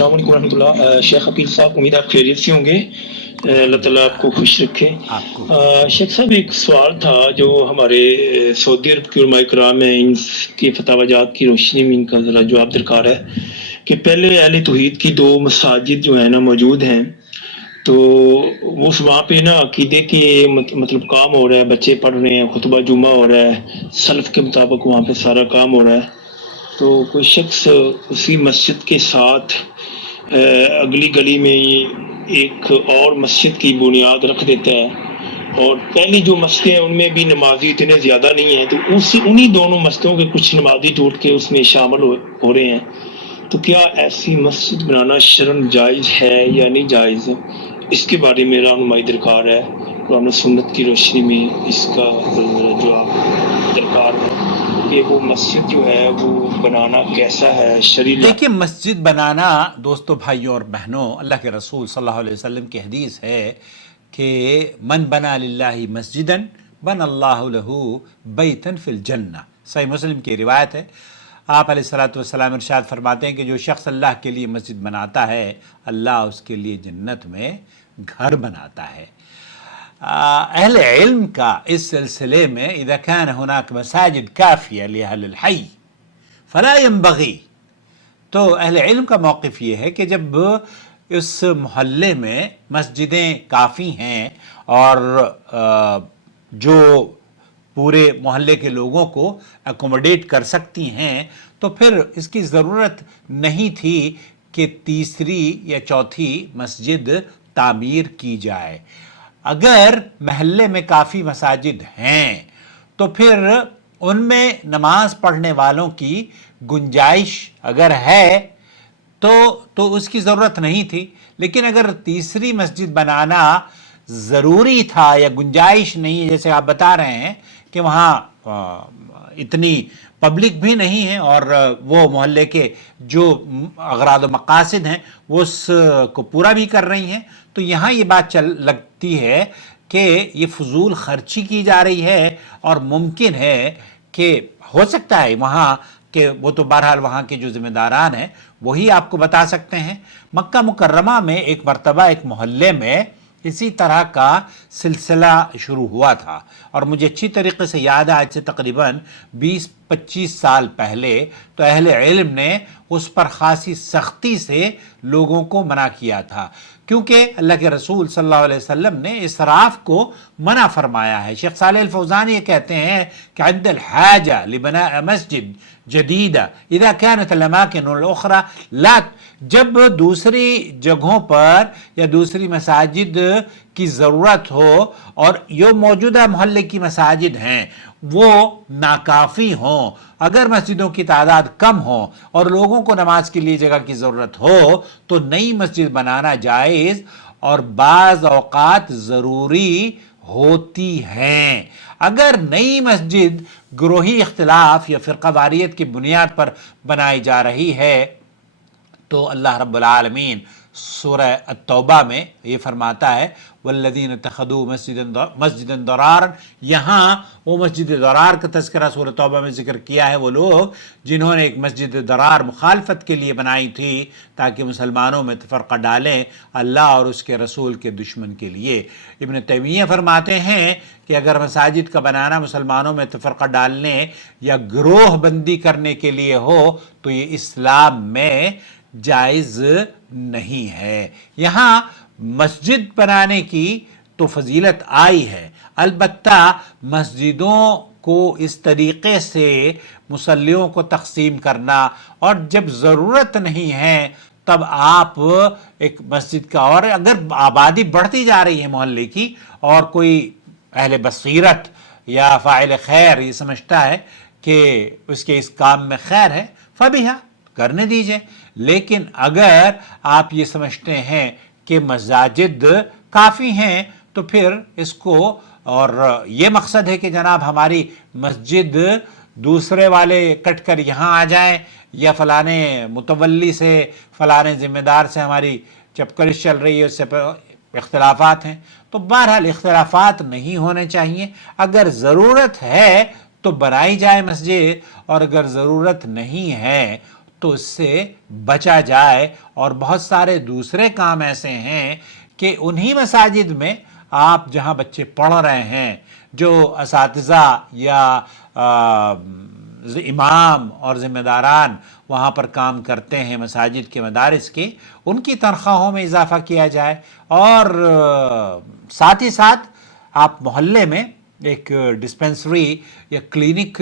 السلام علیکم ورحمۃ اللہ۔ شیخ حفیظ صاحب، امید آپ خیریت سے ہوں گے، اللہ تعالیٰ آپ کو خوش رکھے۔ آپ کو شیخ صاحب، ایک سوال تھا جو ہمارے سعودی عرب کے علماء کرام ہیں، ان کے فتاوی جات کی روشنی میں ان کا ذرا جواب درکار ہے کہ پہلے اہل توحید کی 2 مساجد جو ہیں نا موجود ہیں، تو وہاں پہ نا عقیدے کے مطلب کام ہو رہا ہے، بچے پڑھ رہے ہیں، خطبہ جمعہ ہو رہا ہے، سلف کے مطابق وہاں پہ سارا کام ہو رہا ہے۔ تو کوئی شخص اسی مسجد کے ساتھ اگلی گلی میں ایک اور مسجد کی بنیاد رکھ دیتا ہے، اور پہلی جو مسجدیں ہیں ان میں بھی نمازی اتنے زیادہ نہیں ہیں، تو انہی دونوں مسجدوں کے کچھ نمازی ٹوٹ کے اس میں شامل ہو رہے ہیں، تو کیا ایسی مسجد بنانا شرعاً جائز ہے یا نہیں جائز؟ اس کے بارے میں رہنمائی درکار ہے، قرآن و سنت کی روشنی میں اس کا جواب درکار ہے کہ وہ مسجد جو ہے وہ بنانا کیسا ہے شرعی۔ دیکھیے، مسجد بنانا دوستو، بھائیوں اور بہنوں، اللہ کے رسول صلی اللہ علیہ وسلم کی حدیث ہے کہ من بنا للہ مسجدن بن اللہ لہ بیتن فی الجنہ، صحیح مسلم کی روایت ہے۔ آپ علیہ الصلوۃ والسلام ارشاد فرماتے ہیں کہ جو شخص اللہ کے لیے مسجد بناتا ہے، اللہ اس کے لیے جنت میں گھر بناتا ہے۔ اہل علم کا اس سلسلے میں اذا كان هناك مساجد کافیہ لأہل الحی فلا ينبغی، تو اہل علم کا موقف یہ ہے کہ جب اس محلے میں مسجدیں کافی ہیں اور جو پورے محلے کے لوگوں کو اکوموڈیٹ کر سکتی ہیں، تو پھر اس کی ضرورت نہیں تھی کہ تیسری یا چوتھی مسجد تعمیر کی جائے۔ اگر محلے میں کافی مساجد ہیں تو پھر ان میں نماز پڑھنے والوں کی گنجائش اگر ہے تو اس کی ضرورت نہیں تھی، لیکن اگر تیسری مسجد بنانا ضروری تھا یا گنجائش نہیں، جیسے آپ بتا رہے ہیں کہ وہاں اتنی پبلک بھی نہیں ہے اور وہ محلے کے جو اغراض و مقاصد ہیں وہ اس کو پورا بھی کر رہی ہیں، تو یہاں یہ بات لگتی ہے کہ یہ فضول خرچی کی جا رہی ہے، اور ممکن ہے کہ ہو سکتا ہے وہاں کہ وہ تو بہرحال وہاں کے جو ذمہ داران ہیں وہی آپ کو بتا سکتے ہیں۔ مکہ مکرمہ میں ایک مرتبہ ایک محلے میں اسی طرح کا سلسلہ شروع ہوا تھا، اور مجھے اچھی طریقے سے یاد ہے، آج سے تقریباً 20-25 سال پہلے تو اہل علم نے اس پر خاصی سختی سے لوگوں کو منع کیا تھا، کیونکہ اللہ کے رسول صلی اللہ علیہ وسلم نے اسراف کو منع فرمایا ہے۔ شیخ صالح الفوزان یہ کہتے ہیں کہ عند الحاجہ لبناء مسجد جدیدہ اذا كانت الاماکن الاخرى لا، جب دوسری جگہوں پر یا دوسری مساجد کی ضرورت ہو اور یہ موجودہ محلے کی مساجد ہیں وہ ناکافی ہوں، اگر مسجدوں کی تعداد کم ہو اور لوگوں کو نماز کے لیے جگہ کی ضرورت ہو تو نئی مسجد بنانا جائز اور بعض اوقات ضروری ہوتی ہیں۔ اگر نئی مسجد گروہی اختلاف یا فرقہ واریت کی بنیاد پر بنائی جا رہی ہے تو اللہ رب العالمین سورہ التوبہ میں یہ فرماتا ہے والذین اتخذوا مسجدا ضرارا، یہاں وہ مسجد ضرار کا تذکرہ سورہ توبہ میں ذکر کیا ہے، وہ لوگ جنہوں نے ایک مسجد ضرار مخالفت کے لیے بنائی تھی تاکہ مسلمانوں میں تفرقہ ڈالیں اللہ اور اس کے رسول کے دشمن کے لیے۔ ابن تیمیہ فرماتے ہیں کہ اگر مساجد کا بنانا مسلمانوں میں تفرقہ ڈالنے یا گروہ بندی کرنے کے لیے ہو تو یہ اسلام میں جائز نہیں ہے۔ یہاں مسجد بنانے کی تو فضیلت آئی ہے، البتہ مسجدوں کو اس طریقے سے مصلیوں کو تقسیم کرنا، اور جب ضرورت نہیں ہے تب آپ ایک مسجد کا، اور اگر آبادی بڑھتی جا رہی ہے محلے کی اور کوئی اہل بصیرت یا فاعل خیر یہ سمجھتا ہے کہ اس کے اس کام میں خیر ہے فبیہا، کرنے دیجئے، لیکن اگر آپ یہ سمجھتے ہیں کہ مساجد کافی ہیں تو پھر اس کو، اور یہ مقصد ہے کہ جناب ہماری مسجد دوسرے والے کٹ کر یہاں آ جائیں یا فلانے متولی سے فلانے ذمہ دار سے ہماری چپکلش چل رہی ہے، اس سے اختلافات ہیں، تو بہرحال اختلافات نہیں ہونے چاہیے۔ اگر ضرورت ہے تو بنائی جائے مسجد، اور اگر ضرورت نہیں ہے تو اس سے بچا جائے. اور بہت سارے دوسرے کام ایسے ہیں کہ انہی مساجد میں آپ جہاں بچے پڑھ رہے ہیں، جو اساتذہ یا امام اور ذمہ داران وہاں پر کام کرتے ہیں مساجد کے مدارس کے، ان کی تنخواہوں میں اضافہ کیا جائے. اور ساتھ ہی ساتھ آپ محلے میں ایک ڈسپنسری یا کلینک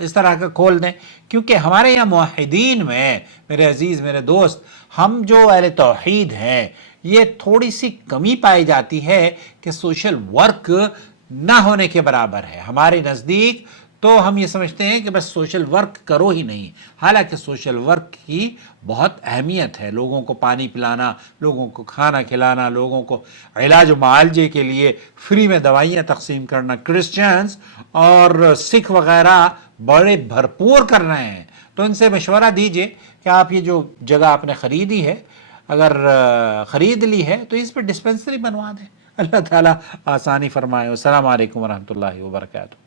اس طرح کا کھول دیں. کیونکہ ہمارے یہاں موحدین میں میرے عزیز، میرے دوست، ہم جو اہل توحید ہیں، یہ تھوڑی سی کمی پائی جاتی ہے کہ سوشل ورک نہ ہونے کے برابر ہے ہمارے نزدیک. تو ہم یہ سمجھتے ہیں کہ بس سوشل ورک کرو ہی نہیں، حالانکہ سوشل ورک کی بہت اہمیت ہے. لوگوں کو پانی پلانا، لوگوں کو کھانا کھلانا، لوگوں کو علاج و معالجے کے لیے فری میں دوائیاں تقسیم کرنا. کرسچنز اور سکھ وغیرہ بڑے بھرپور کر رہے ہیں. تو ان سے مشورہ دیجئے کہ آپ یہ جو جگہ آپ نے خریدی ہے، اگر خرید لی ہے تو اس پہ ڈسپنسری بنوا دیں. اللہ تعالیٰ آسانی فرمائے. السلام علیکم ورحمۃ اللہ وبرکاتہ.